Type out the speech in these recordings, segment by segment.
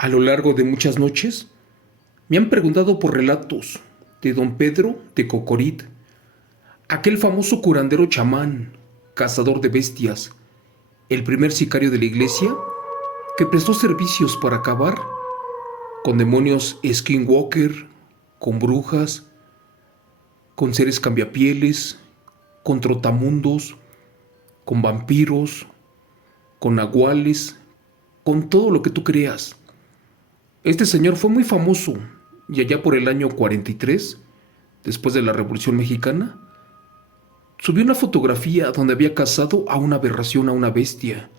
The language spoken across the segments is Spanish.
A lo largo de muchas noches me han preguntado por relatos de don Pedro de Cocorit, aquel famoso curandero chamán, cazador de bestias, el primer sicario de la iglesia que prestó servicios para acabar con demonios skinwalker, con brujas, con seres cambiapieles, con trotamundos, con vampiros, con nahuales, con todo lo que tú creas. Este señor fue muy famoso y allá por el año 43, después de la Revolución Mexicana, subió una fotografía donde había cazado a una aberración, a una bestia.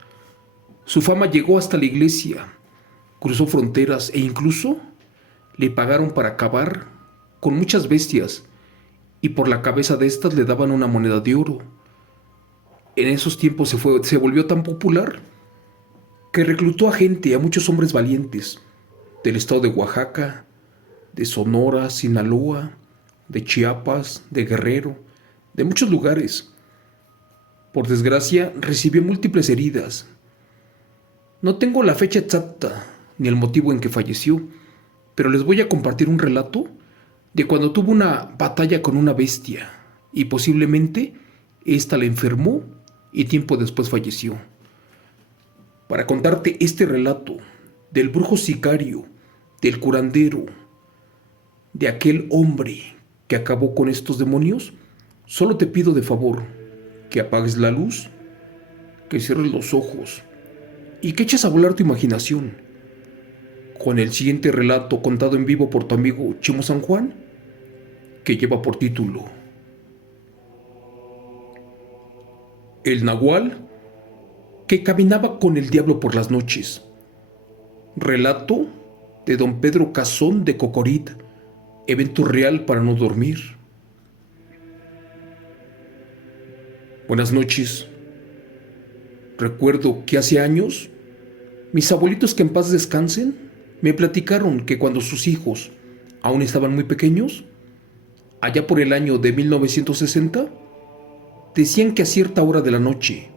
Su fama llegó hasta la iglesia, cruzó fronteras e incluso le pagaron para acabar con muchas bestias y por la cabeza de estas le daban una moneda de oro. En esos tiempos se volvió tan popular que reclutó a gente, a muchos hombres valientes del estado de Oaxaca, de Sonora, Sinaloa, de Chiapas, de Guerrero, de muchos lugares. Por desgracia, recibió múltiples heridas. No tengo la fecha exacta ni el motivo en que falleció, pero les voy a compartir un relato de cuando tuvo una batalla con una bestia y posiblemente ésta le enfermó y tiempo después falleció. Para contarte este relato del brujo sicario, del curandero, de aquel hombre que acabó con estos demonios, solo te pido de favor que apagues la luz, que cierres los ojos y que eches a volar tu imaginación con el siguiente relato contado en vivo por tu amigo Chemo San Juan, que lleva por título El Nahual que caminaba con el diablo por las noches. Relato de don Pedro Cazón de Cocorit, evento real para no dormir. Buenas noches. Recuerdo que hace años, mis abuelitos, que en paz descansen, me platicaron que cuando sus hijos aún estaban muy pequeños, allá por el año de 1960, decían que a cierta hora de la noche,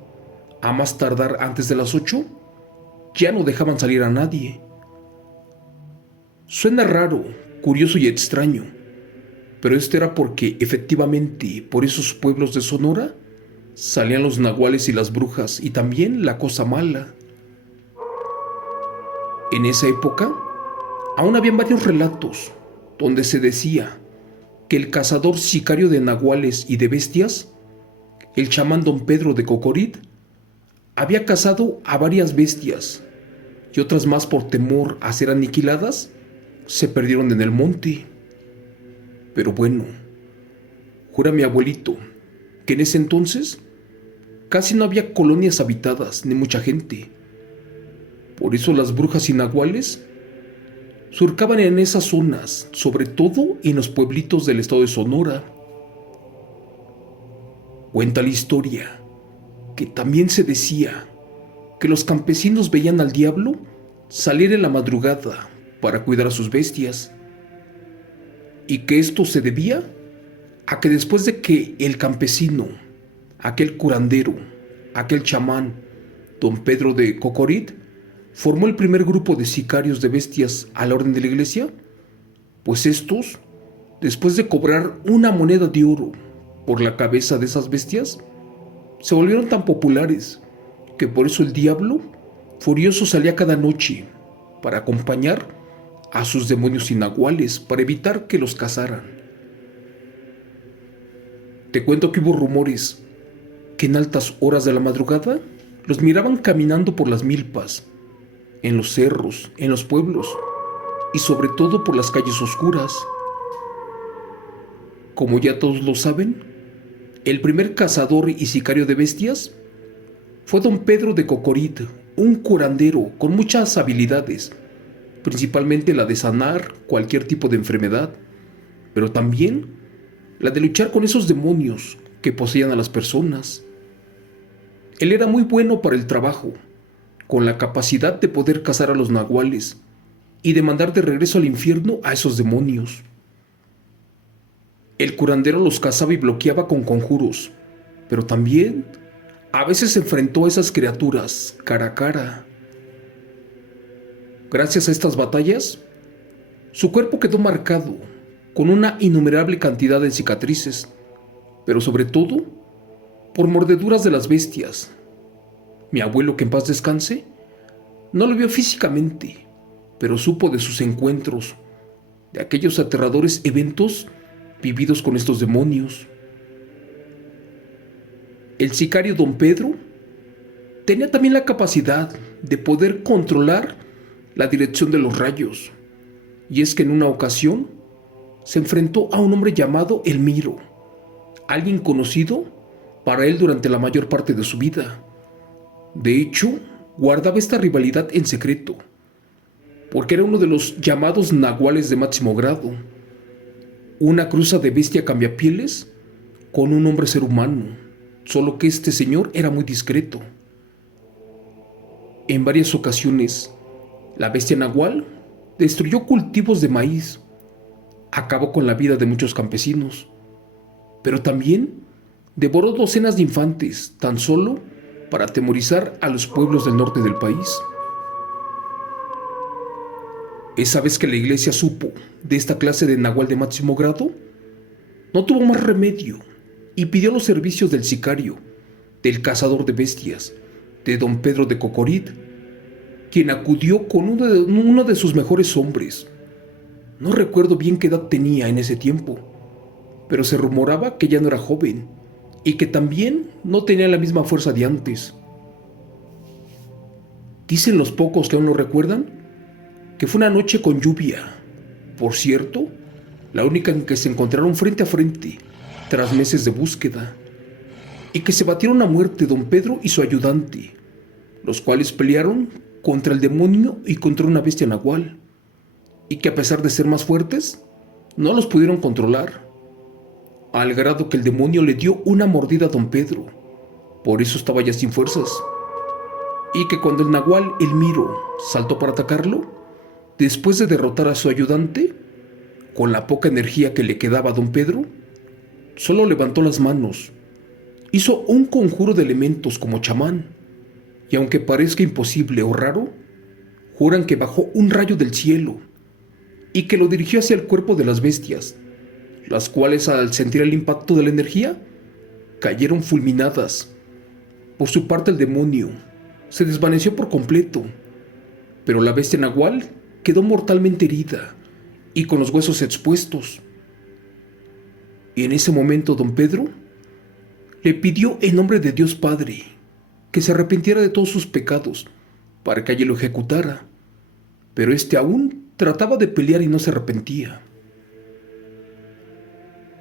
a más tardar antes de las 8, ya no dejaban salir a nadie. Suena raro, curioso y extraño, pero esto era porque efectivamente por esos pueblos de Sonora salían los nahuales y las brujas y también la cosa mala. En esa época aún habían varios relatos donde se decía que el cazador sicario de nahuales y de bestias, el chamán don Pedro de Cocorit, había cazado a varias bestias y otras más por temor a ser aniquiladas se perdieron en el monte. Pero bueno, jura mi abuelito que en ese entonces casi no había colonias habitadas ni mucha gente. Por eso las brujas y nahuales surcaban en esas zonas, sobre todo en los pueblitos del estado de Sonora. Cuenta la historia que también se decía que los campesinos veían al diablo salir en la madrugada para cuidar a sus bestias, y que esto se debía a que después de que el campesino, aquel curandero, aquel chamán, don Pedro de Cocorit, formó el primer grupo de sicarios de bestias a la orden de la iglesia, pues estos, después de cobrar una moneda de oro por la cabeza de esas bestias, se volvieron tan populares que por eso el diablo furioso salía cada noche para acompañar a sus demonios y nahuales para evitar que los cazaran. Te cuento que hubo rumores que en altas horas de la madrugada los miraban caminando por las milpas, en los cerros, en los pueblos y sobre todo por las calles oscuras. Como ya todos lo saben, el primer cazador y sicario de bestias fue don Pedro de Cocorit, un curandero con muchas habilidades, principalmente la de sanar cualquier tipo de enfermedad, pero también la de luchar con esos demonios que poseían a las personas. Él era muy bueno para el trabajo, con la capacidad de poder cazar a los nahuales y de mandar de regreso al infierno a esos demonios. El curandero los cazaba y bloqueaba con conjuros, pero también a veces se enfrentó a esas criaturas cara a cara. Gracias a estas batallas, su cuerpo quedó marcado con una innumerable cantidad de cicatrices, pero sobre todo por mordeduras de las bestias. Mi abuelo, que en paz descanse, no lo vio físicamente, pero supo de sus encuentros, de aquellos aterradores eventos vividos con estos demonios. El sicario don Pedro tenía también la capacidad de poder controlar la dirección de los rayos, y es que en una ocasión se enfrentó a un hombre llamado Elmiro, alguien conocido para él durante la mayor parte de su vida. De hecho, guardaba esta rivalidad en secreto, porque era uno de los llamados nahuales de máximo grado, una cruza de bestia cambiapieles con un hombre ser humano, solo que este señor era muy discreto. En varias ocasiones, la bestia nahual destruyó cultivos de maíz, acabó con la vida de muchos campesinos, pero también devoró docenas de infantes tan solo para atemorizar a los pueblos del norte del país. Esa vez que la iglesia supo de esta clase de nahual de máximo grado, no tuvo más remedio y pidió los servicios del sicario, del cazador de bestias, de don Pedro de Cocorit, quien acudió con uno de sus mejores hombres. No recuerdo bien qué edad tenía en ese tiempo, pero se rumoraba que ya no era joven y que también no tenía la misma fuerza de antes. Dicen los pocos que aún lo recuerdan que fue una noche con lluvia, por cierto, la única en que se encontraron frente a frente tras meses de búsqueda, y que se batieron a muerte don Pedro y su ayudante, los cuales pelearon contra el demonio y contra una bestia nahual, y que a pesar de ser más fuertes, no los pudieron controlar, al grado que el demonio le dio una mordida a don Pedro, por eso estaba ya sin fuerzas, y que cuando el nahual Elmiro saltó para atacarlo, después de derrotar a su ayudante, con la poca energía que le quedaba a don Pedro, solo levantó las manos, hizo un conjuro de elementos como chamán, y aunque parezca imposible o raro, juran que bajó un rayo del cielo y que lo dirigió hacia el cuerpo de las bestias, las cuales al sentir el impacto de la energía, cayeron fulminadas. Por su parte el demonio se desvaneció por completo, pero la bestia nahual quedó mortalmente herida y con los huesos expuestos. Y en ese momento don Pedro le pidió en nombre de Dios Padre que se arrepintiera de todos sus pecados para que allí lo ejecutara, pero este aún trataba de pelear y no se arrepentía.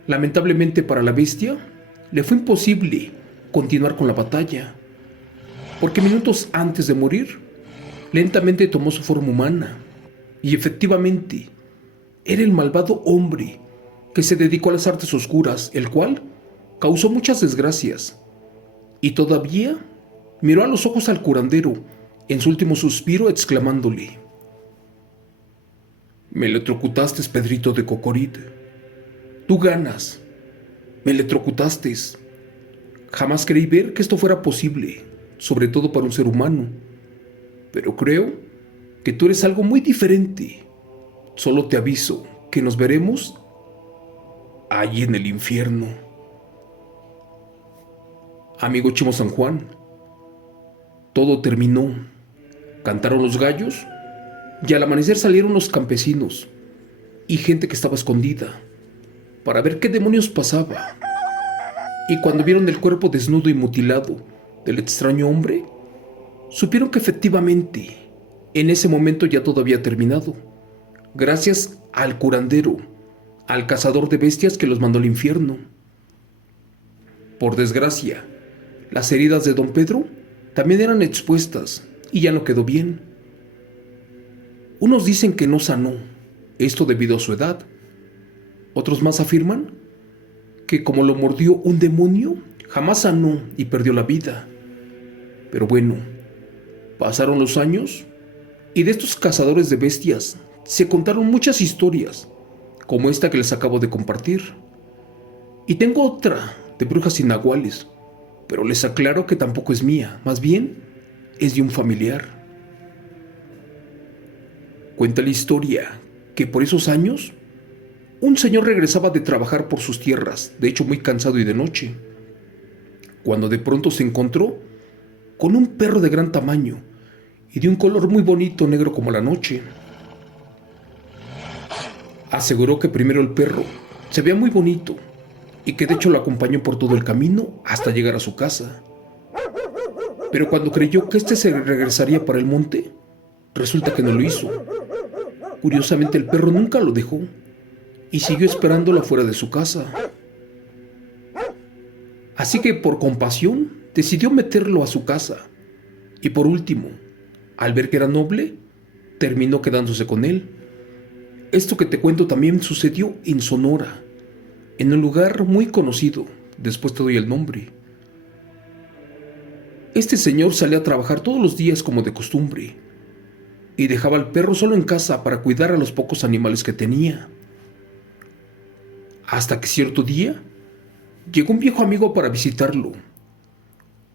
Lamentablemente para la bestia le fue imposible continuar con la batalla, porque minutos antes de morir lentamente tomó su forma humana. Y efectivamente, era el malvado hombre que se dedicó a las artes oscuras, el cual causó muchas desgracias. Y todavía miró a los ojos al curandero en su último suspiro, exclamándole: «Me electrocutaste, Pedrito de Cocorit. Tú ganas. Me electrocutaste. Jamás creí ver que esto fuera posible, sobre todo para un ser humano. Pero creo que tú eres algo muy diferente. Solo te aviso que nos veremos allí en el infierno». Amigo Chimo San Juan, todo terminó. Cantaron los gallos y al amanecer salieron los campesinos y gente que estaba escondida para ver qué demonios pasaba. Y cuando vieron el cuerpo desnudo y mutilado del extraño hombre, supieron que efectivamente en ese momento ya todo había terminado, gracias al curandero, al cazador de bestias que los mandó al infierno. Por desgracia, las heridas de don Pedro también eran expuestas y ya no quedó bien. Unos dicen que no sanó, esto debido a su edad. Otros más afirman que como lo mordió un demonio, jamás sanó y perdió la vida. Pero bueno, pasaron los años y de estos cazadores de bestias se contaron muchas historias, como esta que les acabo de compartir. Y tengo otra de brujas y nahuales, pero les aclaro que tampoco es mía, más bien es de un familiar. Cuenta la historia que por esos años un señor regresaba de trabajar por sus tierras, de hecho muy cansado y de noche, cuando de pronto se encontró con un perro de gran tamaño y de un color muy bonito, negro como la noche. Aseguró que primero el perro se veía muy bonito y que de hecho lo acompañó por todo el camino hasta llegar a su casa. Pero cuando creyó que éste se regresaría para el monte, resulta que no lo hizo. Curiosamente, el perro nunca lo dejó y siguió esperándolo afuera de su casa. Así que por compasión decidió meterlo a su casa y por último, al ver que era noble, terminó quedándose con él. Esto que te cuento también sucedió en Sonora, en un lugar muy conocido, después te doy el nombre. Este señor salía a trabajar todos los días como de costumbre y dejaba al perro solo en casa para cuidar a los pocos animales que tenía. Hasta que cierto día llegó un viejo amigo para visitarlo.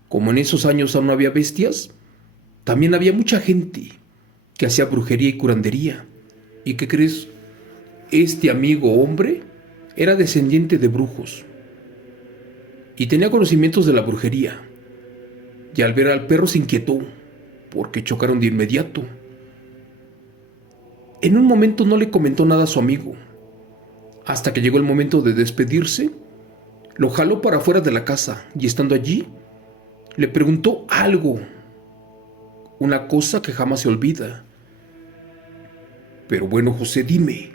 Como en esos años aún no había bestias, también había mucha gente que hacía brujería y curandería. ¿Y qué crees? Este amigo hombre era descendiente de brujos y tenía conocimientos de la brujería. Y al ver al perro se inquietó porque chocaron de inmediato. En un momento no le comentó nada a su amigo. Hasta que llegó el momento de despedirse, lo jaló para afuera de la casa y estando allí, le preguntó algo, una cosa que jamás se olvida. Pero bueno, José, dime,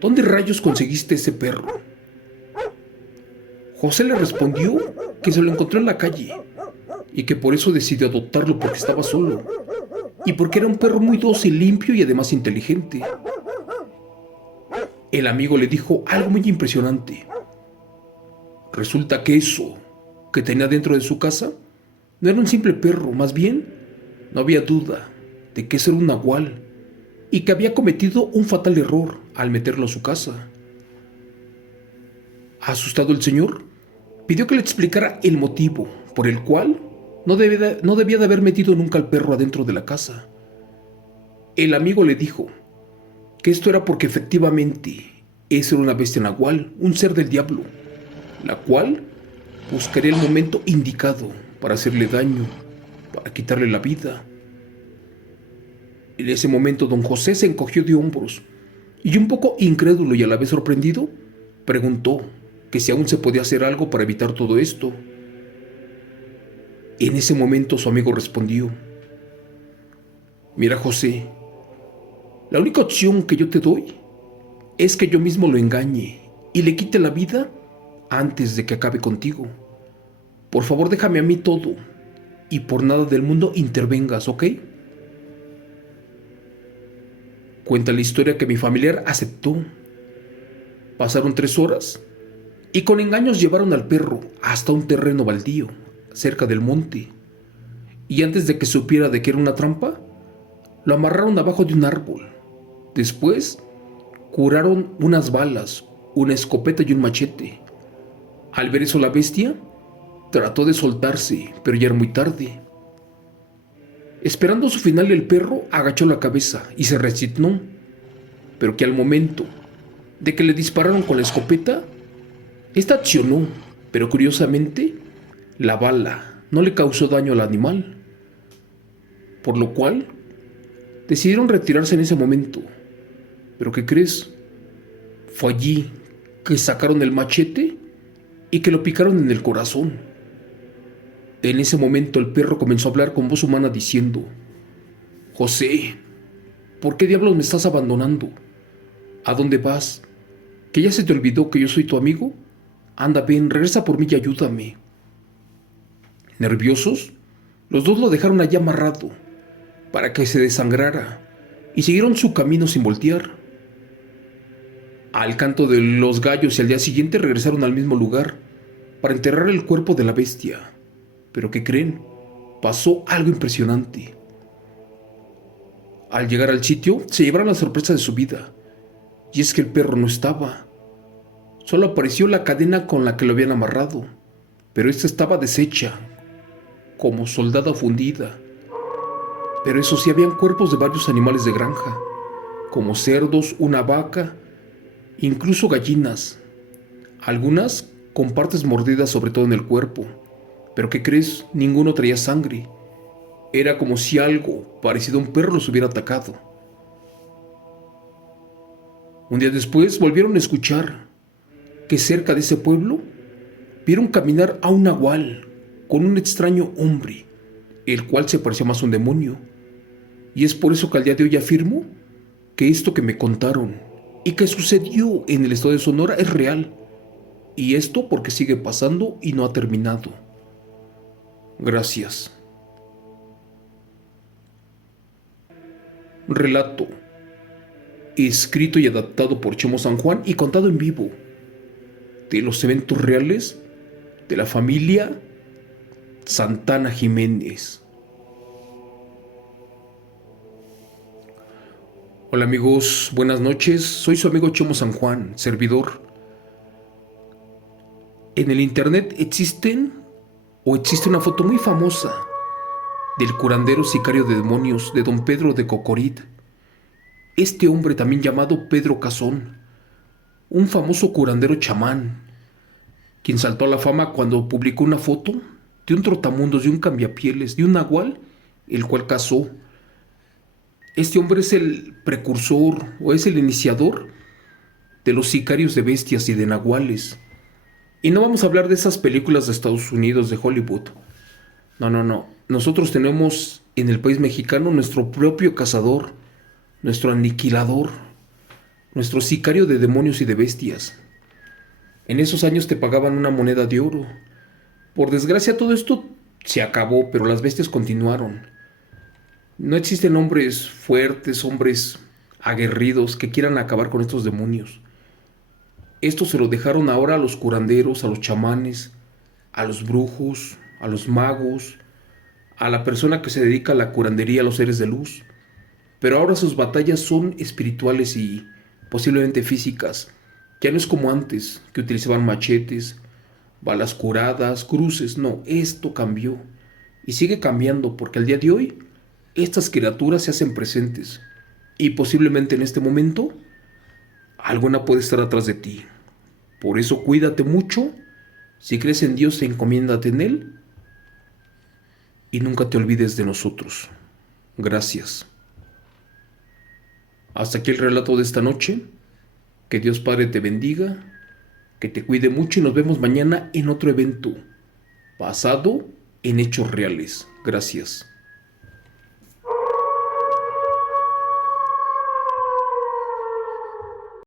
¿dónde rayos conseguiste ese perro? José le respondió que se lo encontró en la calle y que por eso decidió adoptarlo porque estaba solo y porque era un perro muy dócil, limpio y además inteligente. El amigo le dijo algo muy impresionante. Resulta que eso que tenía dentro de su casa no era un simple perro, más bien no había duda de que ese era un nahual y que había cometido un fatal error al meterlo a su casa. Asustado el señor, pidió que le explicara el motivo por el cual no debía de haber metido nunca al perro adentro de la casa. El amigo le dijo que esto era porque efectivamente esa era una bestia nahual, un ser del diablo, la cual buscaría el momento indicado para hacerle daño, para quitarle la vida. En ese momento don José se encogió de hombros y un poco incrédulo y a la vez sorprendido, preguntó que si aún se podía hacer algo para evitar todo esto. En ese momento su amigo respondió: mira, José, la única opción que yo te doy es que yo mismo lo engañe y le quite la vida antes de que acabe contigo. Por favor, déjame a mí todo y por nada del mundo intervengas, ¿ok? Cuenta la historia que mi familiar aceptó. Pasaron 3 horas y con engaños llevaron al perro hasta un terreno baldío, cerca del monte. Y antes de que supiera de que era una trampa, lo amarraron abajo de un árbol. Después, curaron unas balas, una escopeta y un machete. Al ver eso la bestia trató de soltarse, pero ya era muy tarde. Esperando su final, el perro agachó la cabeza y se resignó, pero que al momento de que le dispararon con la escopeta, esta accionó, pero curiosamente, la bala no le causó daño al animal, por lo cual decidieron retirarse en ese momento. ¿Pero qué crees? Fue allí que sacaron el machete y que lo picaron en el corazón. En ese momento el perro comenzó a hablar con voz humana diciendo: José, ¿por qué diablos me estás abandonando? ¿A dónde vas? ¿Que ya se te olvidó que yo soy tu amigo? Anda, ven, regresa por mí y ayúdame. Nerviosos, los dos lo dejaron allá amarrado para que se desangrara y siguieron su camino sin voltear. Al canto de los gallos y al día siguiente regresaron al mismo lugar para enterrar el cuerpo de la bestia. ¿Pero qué creen? Pasó algo impresionante. Al llegar al sitio, se llevaron la sorpresa de su vida. Y es que el perro no estaba. Solo apareció la cadena con la que lo habían amarrado, pero esta estaba deshecha, como soldada fundida. Pero eso sí, habían cuerpos de varios animales de granja, como cerdos, una vaca, incluso gallinas, algunas con partes mordidas sobre todo en el cuerpo. Pero ¿qué crees? Ninguno traía sangre. Era como si algo parecido a un perro los hubiera atacado. Un día después volvieron a escuchar que cerca de ese pueblo vieron caminar a un nahual con un extraño hombre, el cual se parecía más a un demonio. Y es por eso que al día de hoy afirmo que esto que me contaron y que sucedió en el estado de Sonora es real. Y esto porque sigue pasando y no ha terminado. Gracias. Relato escrito y adaptado por Chemo San Juan y contado en vivo de los eventos reales de la familia Santana Jiménez. Hola amigos, buenas noches. Soy su amigo Chemo San Juan, servidor. En el internet existe una foto muy famosa del curandero sicario de demonios de don Pedro de Cocorit. Este hombre también llamado Pedro Cazón, un famoso curandero chamán, quien saltó a la fama cuando publicó una foto de un trotamundos, de un cambiapieles, de un nahual, el cual cazó. Este hombre es el precursor o es el iniciador de los sicarios de bestias y de nahuales. Y no vamos a hablar de esas películas de Estados Unidos, de Hollywood. No, no, no. Nosotros tenemos en el país mexicano nuestro propio cazador, nuestro aniquilador, nuestro sicario de demonios y de bestias. En esos años te pagaban una moneda de oro. Por desgracia todo esto se acabó, pero las bestias continuaron. No existen hombres fuertes, hombres aguerridos que quieran acabar con estos demonios. Esto se lo dejaron ahora a los curanderos, a los chamanes, a los brujos, a los magos, a la persona que se dedica a la curandería, a los seres de luz. Pero ahora sus batallas son espirituales y posiblemente físicas. Ya no es como antes, que utilizaban machetes, balas curadas, cruces. No, esto cambió. Y sigue cambiando porque al día de hoy estas criaturas se hacen presentes. Y posiblemente en este momento alguna puede estar atrás de ti. Por eso cuídate mucho. Si crees en Dios, encomiéndate en Él. Y nunca te olvides de nosotros. Gracias. Hasta aquí el relato de esta noche. Que Dios Padre te bendiga, que te cuide mucho y nos vemos mañana en otro evento basado en hechos reales. Gracias.